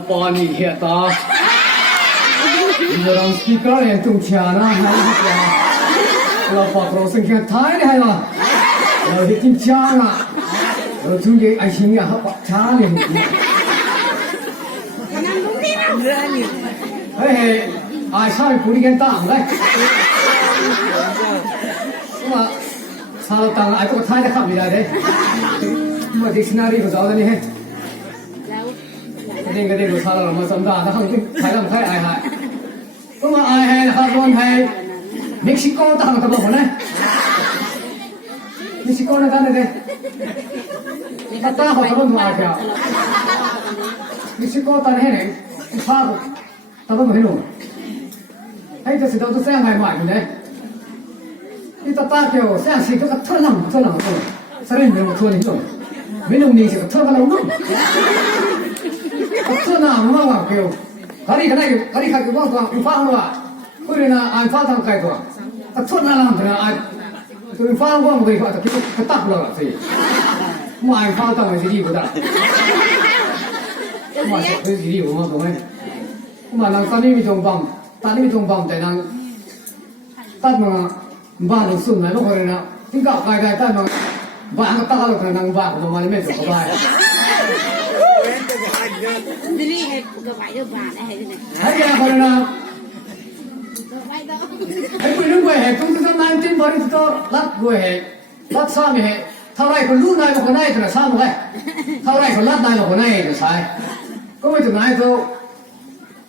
把你贴打，你让 speaker 也动起来了，还是讲，老把老生看太厉害了，老已经讲了，老中间爱情呀，好差了。嘿，爱上不离跟当来，咁啊，差到当爱个太得看不来的，咁啊，dictionary ก็找的你。นี่ก็ได้รู้ชาเรามาสำคัญนะครับใครทำใครไอ้หายก็มาไอ้หายนะครับโดนไทยเม็กซิโกต่างกันบอกนะเม็กซิโกนั่นกันเลยพัตตาเขาทำมาเกี่ยวเม็กซิโกตอนนี้เนี่ยชาติทำมาให้หนุ่มให้จะสิเราต้องแซงใหม่ใหม่อยู่เลยนี่ตาตาเกี่ยวแซงสิก็กระเทือนหลังตัวสริงเรื่องตัวนี้หนุ่มไม่หนุ่มนี่สิกระเทือนกันแล้วนุ่มそんなものがけよ。ガリがないよ。ガリかけばとは、ファンは、これな、ファンさんかいとは。そんななんてな、ファンはもういいかと、結構、たくらがつい。もう、ファンさんは自由だ。まあ、自由もとね。まあ、なんか、にみとんばん、たにみとんばんってなん、たのが、ばのすんなの、これな。ที่ก็ไปได้たのが、ばがたかるからなんばのまにめとかばい。Dili hay gabay do ba na hay ne. Hay kaya ko na. Hay ko yung gwe, 2019 bari to lat gwe, lat sa mi, thaurai ko lu nai ko nai to sa mo kai. Thaurai ko lat nai ko nai to sai. Ko mai to nai to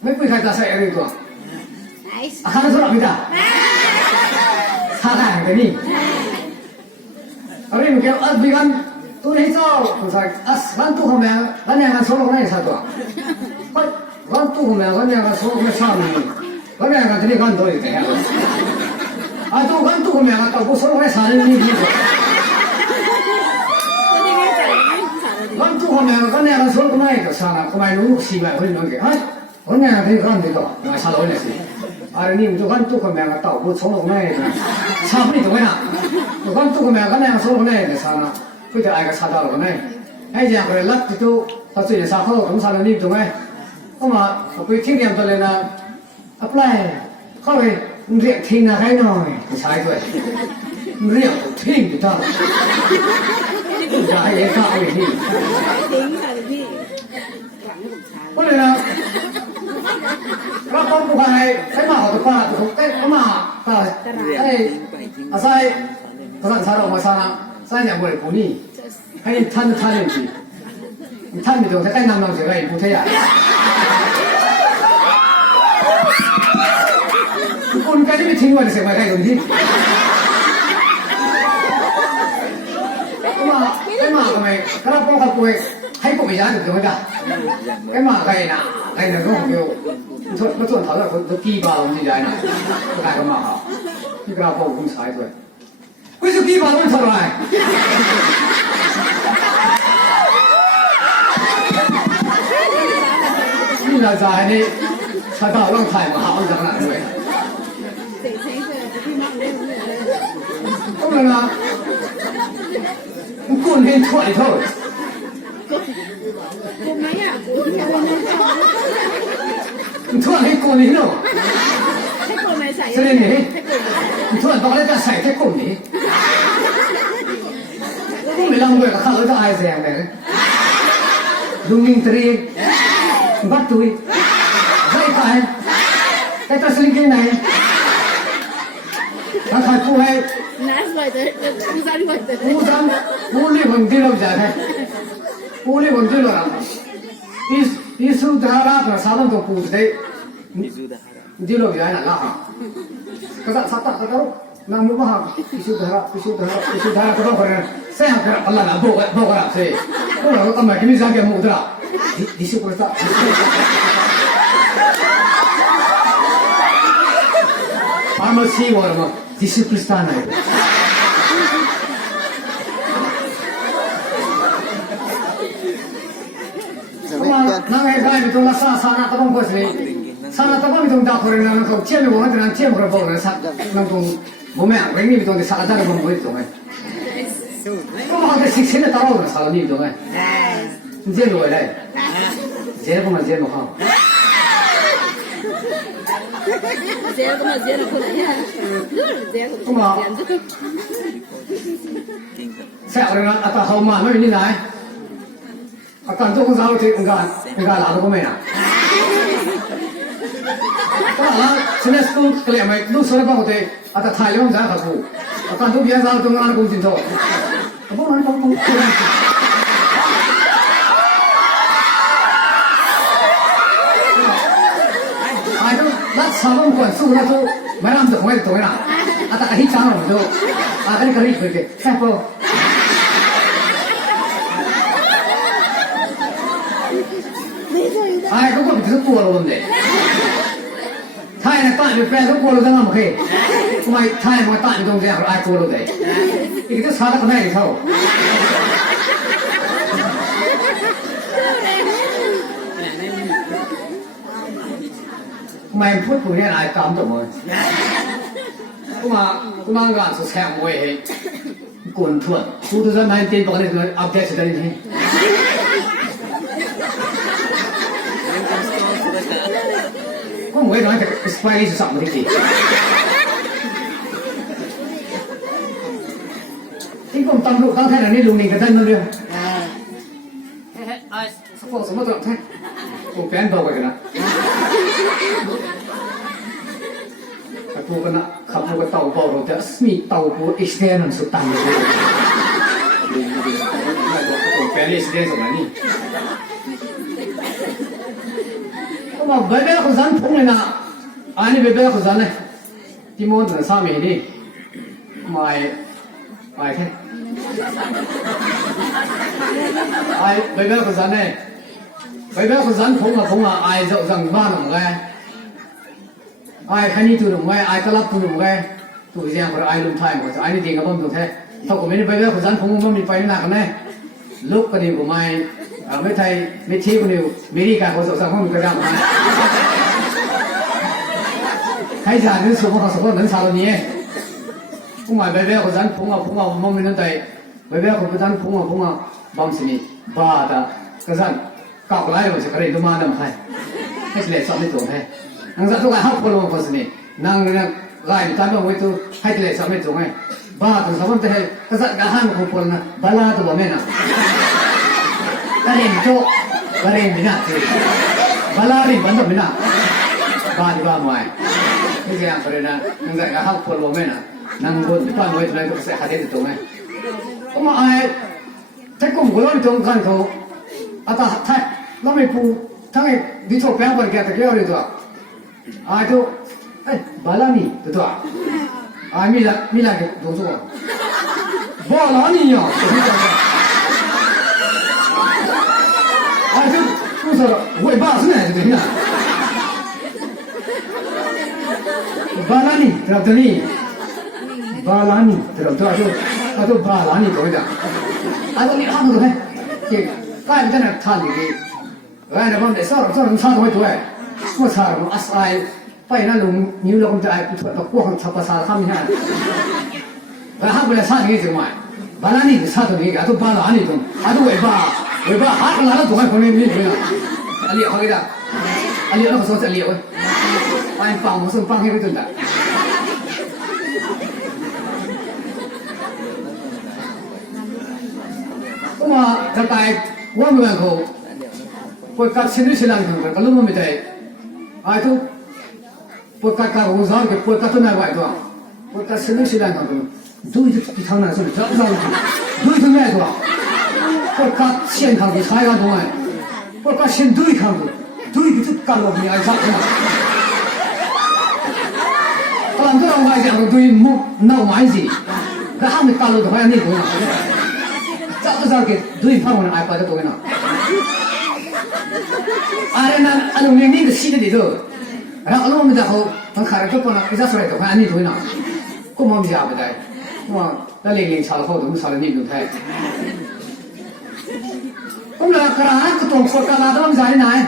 mai pui khai ta sai ari to. Nice. Akan so mi ta. Sa ka ga ni. Ari mi ke at bigan tôi thấy sao tôi say vẫn tu không mẹ vẫn nhà số lúc này sao tôi vẫn tu không mẹ vẫn nhà số lúc này sao này vẫn nhà cái này con tôi thế à tôi vẫn tu không mẹ tao có số lúc này sao này đi vẫn tu không mẹ vẫn nhà số lúc này rồi sao nào có mai lúc xì lại hơi nói cái vẫn nhà cái con đấy rồi mà sao nói này gì à nhưng tôi vẫn tu không mẹ tao có số lúc này sao này tôi nào tôi vẫn tu không mẹ vẫn nhà số lúc này là sao nào cái thứ ai cả sao đó này, hay giờ cái lắc thì tôi thật sự là sao không cũng sao là nín tụi ngay, có mà cái thiết điểm tôi là apply, có cái việc thì là cái nồi thì sai rồi, việc thì thì sao, cái gì sao cái gì, có này là các con của cái mà họ được qua cái mà cái sai sao đâu mà sao nào sai nhà người phụ nữ hay thân gì thân thì tôi thấy nam nào sẽ gây phụ thế à con cái đấy chính là sẽ phải gây đồng chí cái mà mày cái đó có cặp quê hay có bị giá được rồi cả cái mà gây là nó không kêu nó chuẩn thở là nó kỳ vào gì đấy này cái mà họ cái đó cũng sai rồi为什么地方弄出来？现在在呢，才到浪台嘛，好讲哪位？当然啦，我过年出来头。你突然ให้过年了？ให้คนไม่ใส่ ใช่ไหม你突然把那个ใส่ให้过年。ไม่ลองด้วยกับข้าวจะอายแสงเลยลุงยิงตรีบัดตุยใส่ไปแต่ตัวสลิงยังไงถ้าใครพูดให้ Nice boy 的ผู้ชายที่บ่ได้ พูดเรื่องที่เราจะให้พูดเรื่องที่เราอีสุดาราก็สาวต้องพูดได้ที่เราจะให้น่ะล่ะก็สัตว์ก็ต้องnamun mahal isu dah kita orang saya kira Allah nak bawa saya orang kata macam ni sahaja muda isu perasa pharmacy orang isu kristana itu nangai kai itu nasa sana tabung kau sini sana tabung itu dah korang nak kau cium orang tu nak cium orang bawa nak nak 몸에 안 걸리는 동안 사자를 보면 뭐지 동안 또 하게 식신에 따라오는 사람이 동안 이제 뭐래 제 그만 제 놓아. 제가 그만 제가 그만이야. 제가 그만. 자, 그러나 아까 하우마 너 있니 나이? 아까 조금 사고 돼 응가 나도 보면아. 아, 지냈어. 그래, 뭐 너 소리 봐도 돼. 아까 타이용 잘 가고. 아까 너 비행 사고 동안 공진 더. 뭐 하는 거 아이고, 나 사람 건 수고라도 말하면서 공에 동이나. 아까 히창을 먼저. 아, 그래 그렇게. 해보. ai cũng có một thứ cua luôn đấy thay là tại vì phe thứ cua luôn ra làm gì mày thay mà tại vì đồng tiền ai cua luôn đấy thì cái sao cái này thì sao mày phút của này ai cắm được rồi cũng mà gặp sự xem mồi ấy cuốn thuận số thứ dân này tiền bỏ này rồi update sẽ đây này có một cái nói là spy sử dụng cái gì chính cũng tăng độ tăng thay là nên lùng mình cái thân luôn đi ai sao có số tượng thế cũng bén đầu vậy nè cái phụ cái nèขับphụ cái tàu bò rồiจะมีเตาปู extend มันสุดตันเลยcũng bén extend ส่วนนี้mà bé bé của dân phụng này nè anh bé bé của dân này đi mua từ sao mình đi mày mày thế ai bé bé của dân này bé bé của dân phụng là ai dậu rằng ba đồng nghe ai khai ni tu đồng nghe ai cắt tu đồng nghe tu riêng của ai luôn thay của ai đi tiền cái bom tu thế thằng của mình bé bé của dân phụng không mình phải là cái này lúc cái điều của mày mấy thầy mấy thi của điều mấy cả của dậu rằng không được làm mà hay giả đến số một số một lần sau này cũng mà bé bé của dân phụng à mong mình tới bé bé của dân phụng à bom xí ba ta cái dân cạo lại rồi sẽ cái gì mà làm hay cái gì sao mới trốn hay năng dân tôi cái học luôn mà xí năng lại người ta nói với tôi hay cái gì sao mới trốn hay ba từ sáu năm tới cái dân cả hàng của tôi là ba la tôi bảo mẹ nào cái này chỗ cái này mình nào ba la thì vẫn được mình nào ba đi ba ngoài cái gì vậy nè năng dân cả học của tôi mẹ nào năng quân toàn người tôi này tôi sẽ khai được tôi này cũng mà ai thế cũng có nói tôi看头啊他他那么不他个你做标本给他给我的多啊就哎巴拉尼对吧啊米拉给多做巴拉尼呀啊就不说了尾巴是哪个对呢巴拉尼知道的呢巴拉尼知道就巴拉尼对的啊就你看不懂这cái cái này thằng gì cái này bọn để sao làm sao thôi tuổi mua sao mà ai phải là lùng nhiều là không thể ai thuật đọc qua không chọc sao không nha và học về sao gì chứ mà bà là gì sao tôi nghĩ cái tôi bà là gì tôi tôi vậy bà hát là nó tụi anh không nên biết nữa anh liệu cái đó anh liệu nó có số sẽ liệu anh phòng một số phòng hay cái chuyện đó cũng mà thật tạiว่าเมืองเขาปวดกัดเส้นสิลังกันก็รู้ไม่ได้ไอ้ทุกปวดกัดการอุตสาหกรรมปวดกัดตัวไหนไว้ตัวปวดกัดเส้นสิลังกันดูที่ทางนั้นสุดจะเอาดูที่ไหนตัวปวดกัดเส้นทางที่ใช้กันตรงไหนปวดกัดเส้นดูที่ทางดูที่จุดการลงมีไอ้สักนะตอนที่เราไว้จะเอาดูมุกน่าหมายสิแล้วห้ามการลงตรงไหนนี่ตัวนะ자꾸 저렇게 눈이 파고는 알 거야 또 그냥 아래는 아주 명령도 시들이도 라 얼마나 더 가르쳐 보나 이자 소리 또 아니 도이나 꼬몸이 잡아다 뭐 달리기 살고 돈 살는 일도 돼 그럼 그러나 그 돈 꼴까 나도 잘이 나이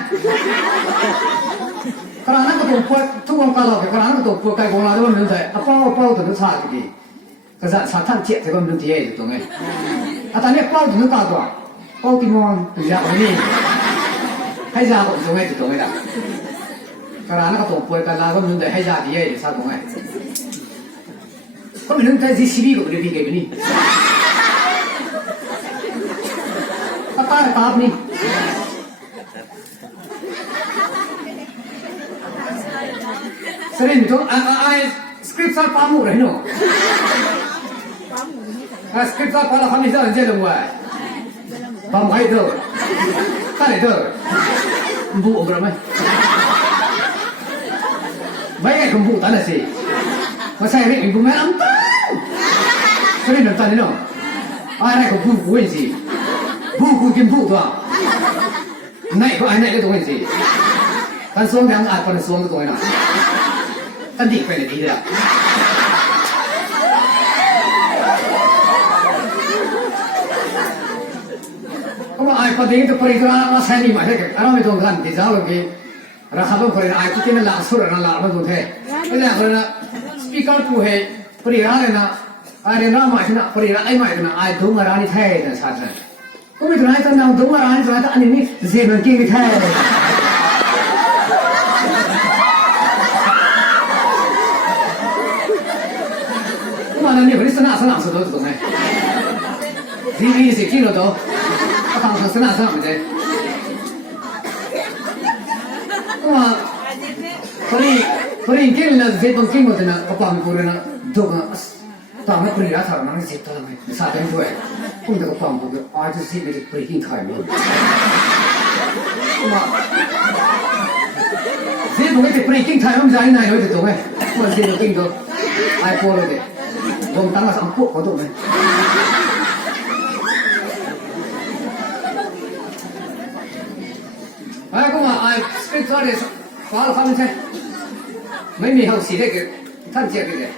그러나 그 돈 투원 가서 그러나 그 돈 꼴까 공나도 없는 돼 아빠도 돈 사기지 그래서 사탄 tiệt thì con đừng tiệt tụi ngay à ta biết bao thì nó cao quá bao thì ngon từ dạng này ให้ยาผมตรงไหนตรงไหนล่ะกระดานก็ตรงป่วยกระดานก็มันได้ให้ยาดีเองซะตรงไหนก็ไม่นึกแต่ที่ชีวิตก็ไม่ได้ดีกันนี่ก็ตาตาบนี่สรินทุกสคริปต์ซาปามูเลยเนาะสคริปต์ซาปาเราทำให้เจ้าเจ้าลงไว้ทำให้เด้อท่านเด้อบุกอะไรไหมไม่ไงคุณบุกท่านน่ะสิมาใส่เรื่องบุกแม่น้ำตาสรินน้ำตาเนี่ยเนาะอะไรก็บุกบุกสิบุกบุกกินบุกตัวไหนก็ไอ้ไหนก็ตัวสิท่านสวมยังอาจเป็นสวมตัวน่ะท่านดีไปเลยดีเลยก็มาไอ้ประเดี๋ยวตัวปริศนามาใช้นี่มาได้กันเราไม่ต้องการที่จะเอาไปราคาต้องคนไอ้ที่เป็นหลักสุดนั่นหลักมันต้องเท่ไม่ได้คนนะสปีกเกอร์ผู้ให้ปริศนาเนี่ยนะไอ้เรื่องมาชนะปริศนาไอ้มาชนะไอ้ดูมาร้านนี้เท่เนี่ยชัดเลยก็ไม่ต้องให้ตอนนั้นดูมาร้านนี้ตอนนั้นอันนี้เสียมันกิ้งไม่เท่ก็มาเนี่ยปริศนาสนามสุดตัวตรงไหนทีวีสิกินแล้วตัวก็ทำสนามสนามไม่ได้ก็มาพอดีกินแล้วเจ็บบังกินหมดนะก็ปั๊มกูเลยนะดูกันตอนนั้นปริศนาถามมันเจ็บตัวไหมสาธิตด้วยผมจะก็ปั๊มกูก็อาจจะสิไม่ได้ปริศนาถ่ายเลยก็มาเจ็บผมก็จะปริศนาถ่ายมันจะยังไงเลยตัวไหมมันเจ็บบังกินตัวไอ้พวกเลยผมตั้งมา3 พวกเขาตัวไหมไอ้ก็มาไอ้สคริปต์อะไรฟ้าเราทำใช่ไม่มีเขาสีได้กี่ท่านเจ้ากี่เลย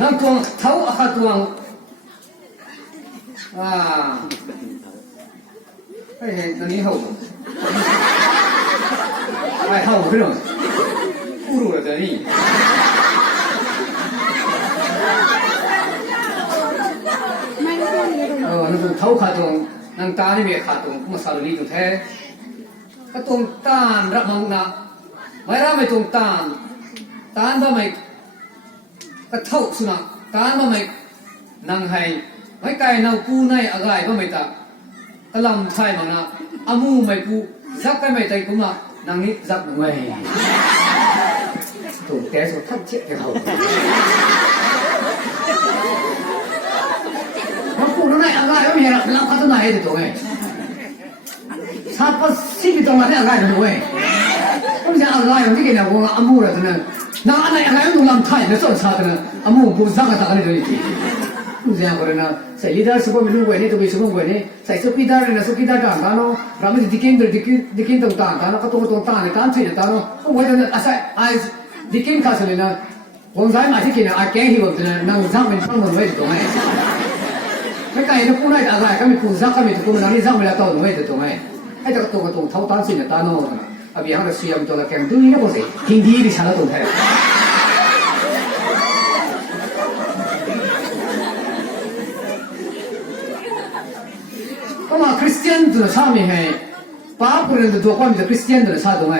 นั่งตัวเท้าอาคาตัวไอ้เห็นตอนนี้เขาไอ้เขาไม่รู้ผู้รู้เลยตอนนี้นั่งตัวเท้าขาตัวนั่งตานี่มีขาตัวก็มาสารุลีตัวแท้ก็ตรงตานรับมังนะไม่รับไม่ตรงตานบ้าไม่ก็เท่าสุนัขตานบ้าไม่นั่งให้ไม่ไกลนั่งปูในอะไรบ้าไม่ตากะลำไทยมานะอามูไม่ปูจักไปไม่ใจกูมานั่งนี้จักไม่ตรงแต่สุดทัดเจ็บเขามันปูในอะไรบ้าไม่เห็นเราพัฒนาให้ตัวไง사퍼 시비 동안에 아가야 왜? 그럼 아가야 어떻게 냐고 아무래도는 나 안에 아가야 농담 타이네 쏜사들은 아무 부사가 다가네 되지. 그냥 그러나 자 리더 수고 미는 거니 또 비수고 거니 자 소피다르나 소피다다 안 가노 라면 디킨 동다 안 가노 또 따네 깐트리 따노 뭐든 아사 아 디킨 가서는 원사이 마시기는 아 깽히거든 난 상면 처음은 왜 동해. 그러니까 얘는 꾸나이 아가야 그러면 부사가면 또 나니 상면 또 왜 동해.ไอ้เจ้าตัวเท่าตานสิเนี่ยตาโน่นะอาบีฮังเราเสียมตัวละแกงดูนี่นะพ่อสิหินดีดิฉันละตัวแท้ก็มาคริสเตียนตัวชามีให้ป้าพูดเรื่องตัวความเป็นคริสเตียนตัวชาตัวไง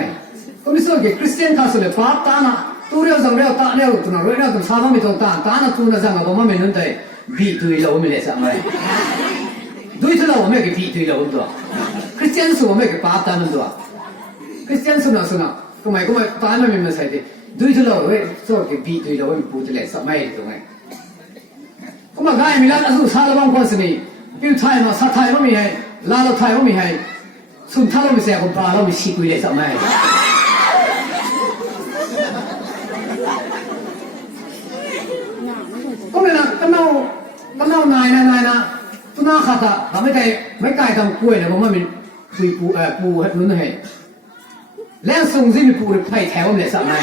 ก็ไม่ส่วนเกี่ยวคริสเตียนข้าสุดเลยป้าตานะตัวเรียวจังเรียวตาเรียวตัวน่ะเรียวตัวชาไม่ตัวตาตานะตัวน่ะจังก็บ่มาไม่นั่นแต่บีตัวเราไม่เลยสักไหมด้วยที่เราไม่เกี่ยวบีตัวเราตัวคริสเตียนส่วนไม่เกี่ยวป้าตามันตัวคริสเตียนส่วนน่ะก็ไม่ตาไม่มีมันใส่ดิด้วยที่เราเว้ยส่วนเกี่ยวบีตัวเราไม่พูดเลยสักไม่ตัวไงก็มาง่ายมีแล้วสู้ชาเราบางคนสินี่พิวไทยมาซาไทยก็มีให้ลาเราไทยก็มีให้สุนทรเราไม่เสียคนปลาเราไม่ชี้กุยเลยสักไม่ก็ไม่นะก็เน่านายนะตัวน่าขัดอ่ะทำไม่ไกลทำกล้วยนะผมว่ามันปูให้ลุ้นให้แล้วส่งซิมีปูเลยไผ่แถวเนี่ยสักไม่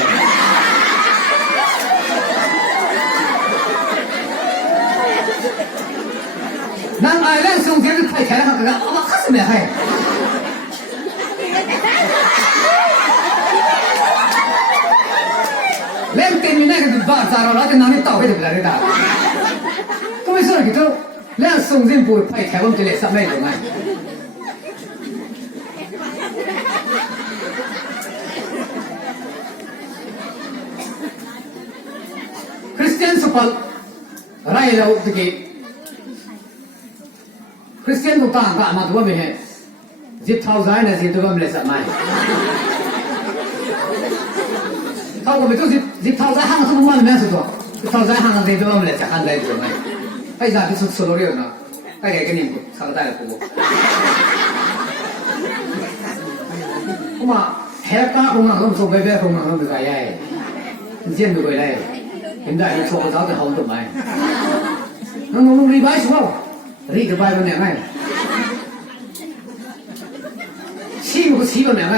นางไอ้เรื่องส่งเสียงไผ่แข็งนะครับเอามาคัดเนี่ยให้เล่นเต็มมีแน่กันบ้าจาเราแล้วจะนั่งนี่ต่อให้ถึงอะไรได้ก็ไม่สนกี่ตัวเรื่องส่งเสียงปูไผ่แข็งมันจะเละสักไม่ถูกไหม example อะไรเราตะกี้คริสเตียนต่างๆก็มาตัวไม่เห็นจิตเท่าใจนะสิตัวมันเลยสักไม่เขาก็ไม่ต้องจิตเท่าใจห่างตัวมันไม่สุดตัวจิตเท่าใจห่างตัวมันเลยสักอันใดตัวไม่ไอ้จ่าที่สุดสุดเลยนะไอ้แกก็นิ่งสักได้เลยกูผมว่าเฮลก้าคงต้องส่งไปแบบคงต้องไปไกลใหญ่เจียนไปไกลเลยเห็นได้ยังโชว์เขาจะหอมตัวไหมน้องรีบไปชัวร์รีบไปวันไหนไงชีวิตก็ชีวิตเนี่ยไง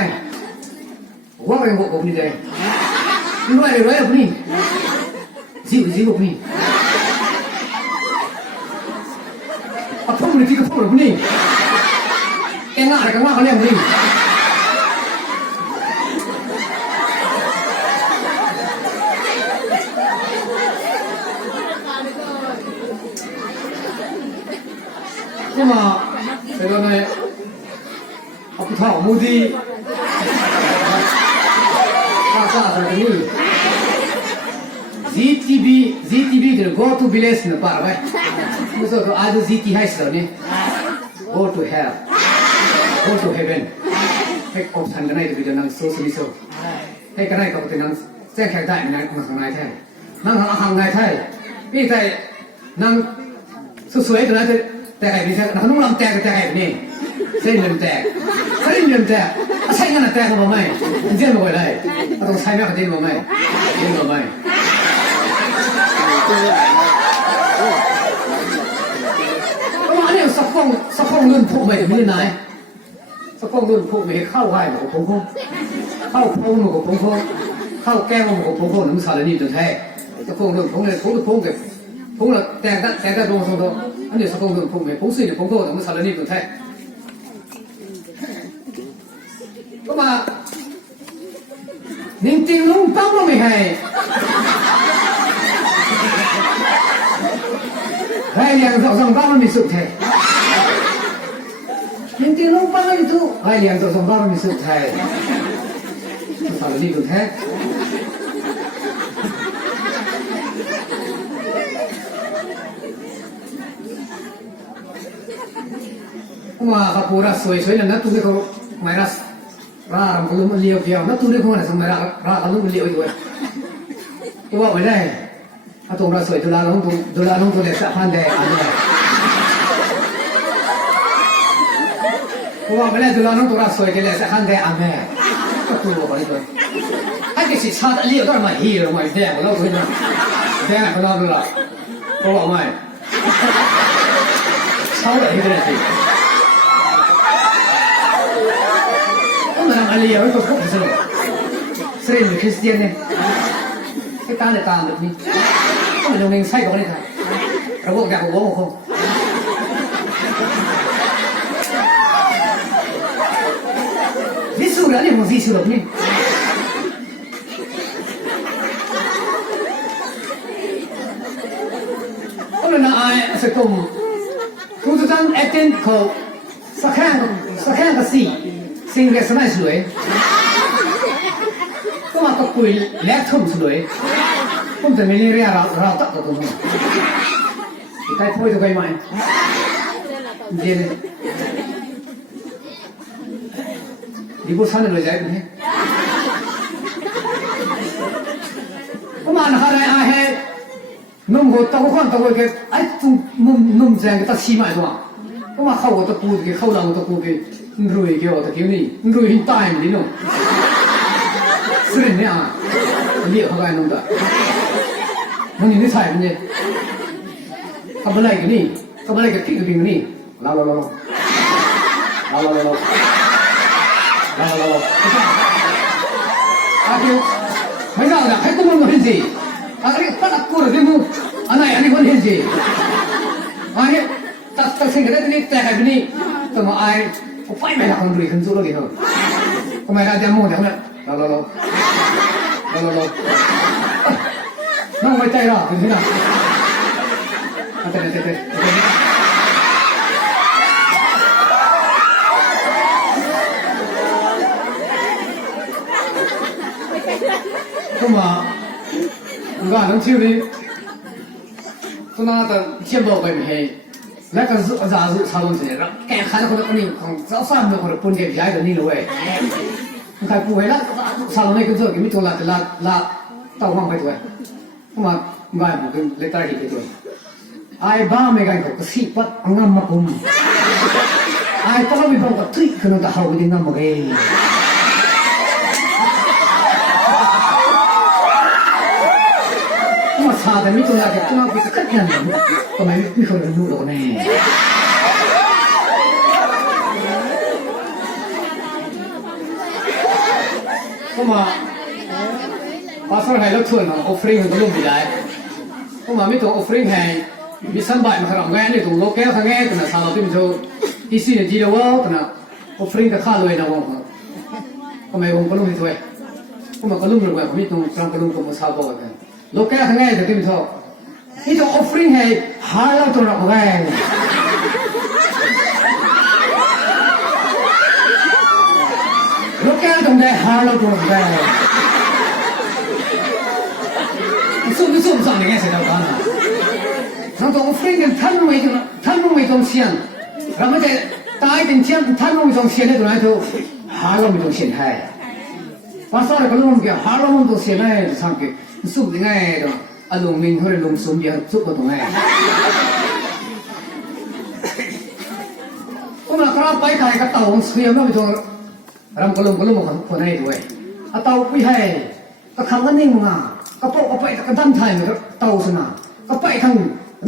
ว่าไปบอกผมนี่เลยรวยผมนี่ชีวิตผมนี่อ่ะผมนี่ที่ก็ผมนี่แกง่ายกันว่าเขาเรียกนี่那么这个呢，不套目的，大厦的你，ZTB 的 go to village 呢，把来，我说个阿杜 ZT 还是呢 ，go to hell，go to heaven，ให้ออกทันกันได้ดูจะนั่งโซซิลิโซให้กันได้ก็เป็นนั่งแจ้งแขกได้นั่งข้างในแท้นั่งข้างในแท้พี่ใจนั่งสวยๆตัวนั้นแต่ไอ้พี่แท้นั่งนุ่งลำแตกแต่ไอ้นี่เส้นเงินแตกเส้นเงินแตกใช่เงินแตกก็บอกไม่เจ๊บอกอะไรต้องใช้แม่ก็เจ๊บอกไม่เจ๊บอกไม่ก็มาเนี่ยสักฟองเงินพวกไม่ไม่ไหนสักฟองเงินพวกไม่เข้าให้หมกพงเข้าพงหมกพงเข้าแก้วหมกพงน้ำสารนี่ตัวแท้สักฟองเงินพงเลยพงเก็บพงละแต่ตรงอันนี้สักฟองเงินพงไม่พงสี่พงน้ำสารนี่ตัวแท้ก็มานิ่งจริงลุงตั้งก็ไม่ให้ให้เลี้ยงสองบ้านมันมีสุขแท้นิ่งจริงลุงตั้งก็อยู่ทุกให้เลี้ยงสองบ้านมันมีสุขแท้สารนี่ตัวแท้ก็มาขับปูรัสสวยๆนะตุ้งเขาไม่รัสrara kalau melihat dia, nak tulis mana sama rara kalau melihat itu, tu apa boleh? Atau orang soal dolar long tu lesap pandai ada. Tu apa boleh dolar long tu orang soal lesap pandai ada. Tu apa boleh? Ada si chat lihat orang mah hero mah dia, kalau tu ni, dia kalau dolar, tu apa mah? Chat itu ni. Orang Aliyah itu kok sering, sering Kristian ni, kita ada tahu ni, orang yang saya kau ni kan, rabuk jak rabuk kau, visu lah ni, mau visu lah ni, orang nak sekom, tu tu kan attend kau, sekarang kasih. สิ่งเล็กสมัยสวยก็มาตะกุยแลกทุ่มสวยผมจะไม่เรียกเราตัดตัวนู้นใครพูดจะไปไหมเดี๋ยวดีบุษานเลยใจเป็นไงก็มาหน้าอะไรอาเฮนุ่มหัวตะกุนตะกุยกันไอ้ตุ้มนุ่มแจงก็ตัดชีมาตัวก็มาเข้าหัวตะกุยกันเข้าหลังตะกุยกันรู้อีกแล้วแต่เกี่ยวนี่รู้หินตายมันดิโน่สิ่งนี้อ่ะเลี้ยเขาไงนุ่มตามันนี่ใช่เป็นไงทำอะไรกันนี่ทำอะไรกันที่กระดิ่งนี่ลาอาเกี่ยวไม่ได้นะให้กูมันมาเห็นสิอาเกี่ยวตัดกูเลยดิมูอันนี้มันเห็นสิอันนี้ตัดสิ่งอะไรนี่แต่ให้เป็นนี่ตัวมาไอ้ไฟไม่ละคนดูคนสู้แล้วกี่คนทำไมเราจะมุ่งอย่างนั้นเราน้องไว้ใจเราเป็นที่ไหนเต้ก็มาก็น้องชื่อนี้ ตัวน่าจะเชื่อบอกไปไม่ให้แล้วก็จะชาวบ้านเสียแล้วแกขายคนนี้ของเจ้าสามเนี่ยคนปุ่นเก็บย้ายตัวนี้เลยใครป่วยแล้วชาวบ้านไม่ก็เจอกินไม่ตัวละเต่าว่างไปตัวก็มาบ้านผมก็เลยตัดหินไปตัวไอ้บ้าไม่กันเขาก็สิปัดงามมาคุมไอ้ตลอดมีบอกว่าทุยคือน้องตาเขาไปดิ้งงามมาเองมาชาแต่ไม่ตัวละแกตัวน้องไปก็ขัดยันทำไมไม่คนรู้หรอกแน่ก็มาพอสมัยเราชวนมาออฟฟิศมันก็ลุ่มไปได้ก็มาไม่ตัวออฟฟิศให้มีสันบ่ายมาขนาดงี้ตัวโลกแก้วข้างงี้ตัวน่ะสาวเราที่มันโชว์ที่สิ่งที่เราว่าตัวน่ะออฟฟิศก็ข้าเลยนะวงก็ไม่วงก็ลุ่มไปด้วยก็มาก็ลุ่มเลยว่ามีตัวกลางก็ลุ่มก็มาสาวบอกกันโลกแก้วข้างงี้ตัวที่มันโชว์ที่ตัวออฟฟิศให้หาเราตัวเราแก่โลกแก้วตรงได้หาเราตัวแก่สู้上你看谁到干了？然后我分个摊弄为中线，然后再打一点钱，摊弄为中线那种来头，哈罗为中线台，把啥个弄个哈罗们都线来上去，输的哎的，啊农民或者农村的做不动哎。我们刚摆开个刀，吹那么多，然后个弄คนให้ด้วย啊刀不ให้ก็คำว่านิ่งมาก็ปกไปกันทั้งไทยมันก็เตาสนาก็ไปทั้ง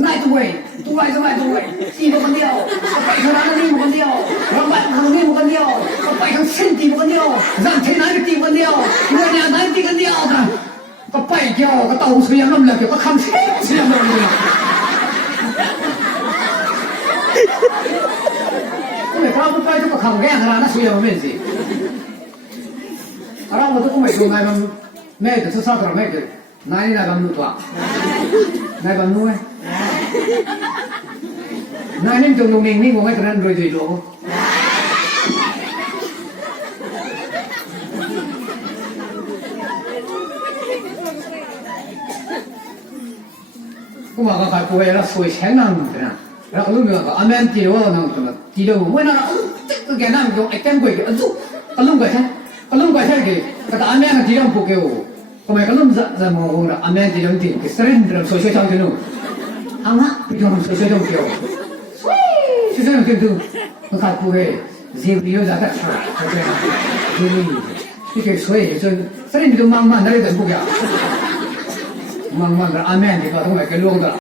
นายตัวตีมันเดียวก็ไปทั้งนั้นนี่มันเดียวรำบัดทางนี้มันเดียวก็ไปทั้งเส้นตีมันเดียวร่างเทนั้นตีมันเดียวเมื่อนานั้นตีกันเดียวนะก็ไปเกี่ยวก็เตาเสียน้ำเหลือก็คำเสียน้ำเหลือก็ไม่พอไปทุกคำแก่ขนาดนั้นเสียมันไม่สิเราก็ต้องไม่ดูไงมันแม่จะสู้ๆกับแม่จะนายนายบำรุงตัวนายบำรุงไหมนายนี่จงลงนิ่งนี่งงให้ตอนนั้นรวยๆโลกูมาก็ขายป่วยแล้วสวยแข็งนั่งนะแล้วก็รู้มั้ยก็อเมนตีว่านั่งตัวนั้นตีแล้วไม่น่าก็แกนั่งก็ไอ้แก้มป่วยก็จุก็ลุ่มกันใช่ก็ลุ่มกันใช่ก็แต่อเมนก็ตีแล้วพวกเกี่ยวก็ไม่ก็ลุ่มจะมองว่าอเมนตีแล้วตีก็สรินทร์สวยๆจังเลยนู่นอังฮะพี่น้องสวยๆจังเกี่ยวสวยๆจังเกี่ยวดูก็ขายป่วยเสียบเดียวจะตัดขาเข้าใจไหมนี่ก็สวยจนสรินทร์ดูมั่งๆนั่นเลยแต่พวกเกี่ยวมั่งๆแต่อเมนที่ก็ต้องไปกันล่วงตลอด